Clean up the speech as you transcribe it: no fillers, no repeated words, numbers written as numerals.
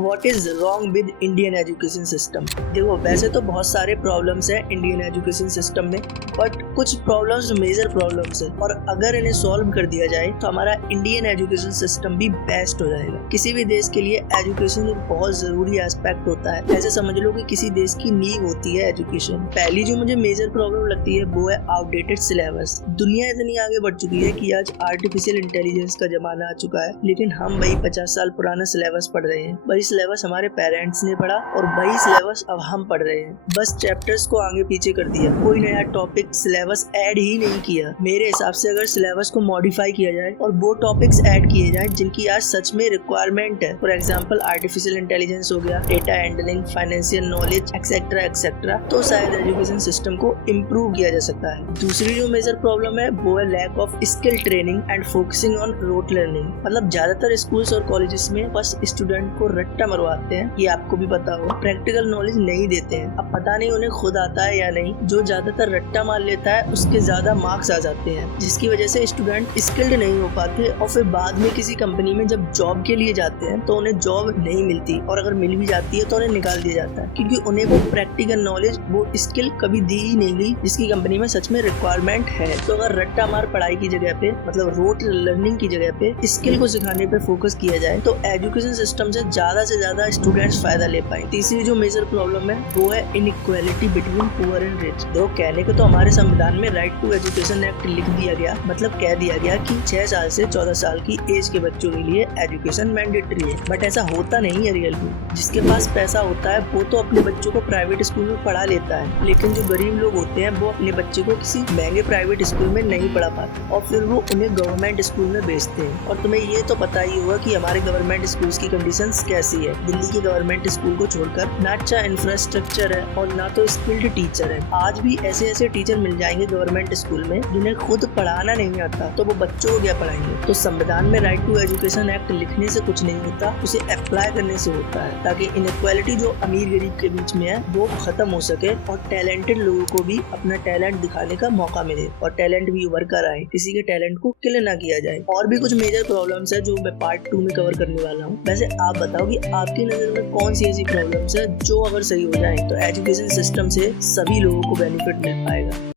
What is wrong with Indian education system. देखो वैसे तो बहुत सारे प्रॉब्लम्स हैं इंडियन एजुकेशन सिस्टम में, बट कुछ प्रॉब्लम्स मेजर प्रॉब्लम्स हैं और अगर इन्हें सॉल्व कर दिया जाए तो हमारा इंडियन एजुकेशन सिस्टम भी बेस्ट हो जाएगा। किसी भी देश के लिए एजुकेशन एक बहुत जरूरी एस्पेक्ट होता है। ऐसे समझ लो कि किसी देश की नींव होती है एजुकेशन। पहली जो मुझे मेजर प्रॉब्लम लगती है वो है आउटडेटेड सिलेबस। दुनिया इतनी आगे बढ़ चुकी है कि आज आर्टिफिशियल इंटेलिजेंस का जमाना आ चुका है, लेकिन हम वही 50 साल पुराना सिलेबस पढ़ रहे हैं। वही सिलेबस हमारे पेरेंट्स ने पढ़ा और वही सिलेबस अब हम पढ़ रहे हैं। बस चैप्टर्स को आगे पीछे कर दिया, कोई नया टॉपिक सिलेबस ऐड ही नहीं किया। मेरे हिसाब से अगर सिलेबस को मॉडिफाई किया जाए और वो टॉपिक्स ऐड किए जाएं जिनकी आज सच में रिक्वायरमेंट है, फॉर एग्जांपल आर्टिफिशियल इंटेलिजेंस हो गया, data handling, financial knowledge etcetera etcetera, तो शायद एजुकेशन सिस्टम को इम्प्रूव किया जा सकता है। दूसरी जो मेजर प्रॉब्लम है वो है lack of skill training and focusing on rote learning. मतलब ज्यादातर स्कूल्स और कॉलेजेस में बस स्टूडेंट को रट्टा मरवाते हैं, ये आपको भी पता हो, प्रैक्टिकल नॉलेज नहीं देते हैं। अब पता नहीं उन्हें खुद आता है या नहीं, जो ज्यादातर रट्टा मार लेता है उसके ज्यादा मार्क्स आ जाते हैं, जिसकी वजह से स्टूडेंट स्किल्ड नहीं हो पाते और फिर बाद में किसी कंपनी में जब जॉब के लिए जाते हैं तो उन्हें जॉब नहीं मिलती, और अगर मिल भी जाती है तो उन्हें निकाल दिया जाता है, क्योंकि उन्हें वो प्रैक्टिकल नॉलेज, वो स्किल कभी दी ही नहीं गई जिसकी कंपनी में सच में रिक्वायरमेंट है। तो अगर रट्टा मार पढ़ाई की जगह पे, मतलब रोट लर्निंग की जगह पे स्किल को सिखाने पे फोकस किया जाए तो एजुकेशन सिस्टम से ज्यादा स्टूडेंट्स फायदा ले पाए। तीसरी जो मेजर प्रॉब्लम है वो है inequality between poor and rich. तो कहने को तो हमारे संविधान में राइट टू एजुकेशन एक्ट लिख दिया गया, मतलब कह दिया गया कि 6 साल से 14 साल की एज के बच्चों के लिए एजुकेशन मैंडेटरी है, बट ऐसा होता नहीं है रियल में। जिसके पास पैसा होता है वो तो अपने बच्चों को प्राइवेट स्कूल में पढ़ा लेता है, लेकिन जो गरीब लोग होते हैं वो अपने बच्चे को किसी महंगे प्राइवेट स्कूल में नहीं पढ़ा पाते और फिर वो उन्हें गवर्नमेंट स्कूल में भेजते हैं। और तुम्हें ये तो पता ही होगा कि हमारे गवर्नमेंट स्कूल्स की कंडीशंस कैसी है। दिल्ली के गवर्नमेंट स्कूल को छोड़कर ना अच्छा इंफ्रास्ट्रक्चर है और ना तो स्किल्ड टीचर है। आज भी ऐसे टीचर मिल जाएंगे गवर्नमेंट स्कूल में जिन्हें खुद पढ़ाना नहीं आता, तो वो बच्चों को क्या पढ़ाएंगे। तो संविधान में राइट टू एजुकेशन एक्ट लिखने से कुछ नहीं होता, उसे अप्लाई करने से होता है, ताकि इनइक्वालिटी जो अमीर गरीब के बीच में है वो खत्म हो सके और टैलेंटेड लोगों को भी अपना टैलेंट दिखाने का मौका मिले और टैलेंट भी उभर कर आए, किसी के टैलेंट को किल ना किया जाए। और भी कुछ मेजर प्रॉब्लम्स है जो मैं पार्ट 2 में कवर करने वाला हूँ। वैसे आप बताओ कि आपकी नजर में कौन सी ऐसी प्रॉब्लम्स है जो अगर सही हो जाए तो एजुकेशन सिस्टम से सभी लोगों को बेनिफिट मिल पाएगा।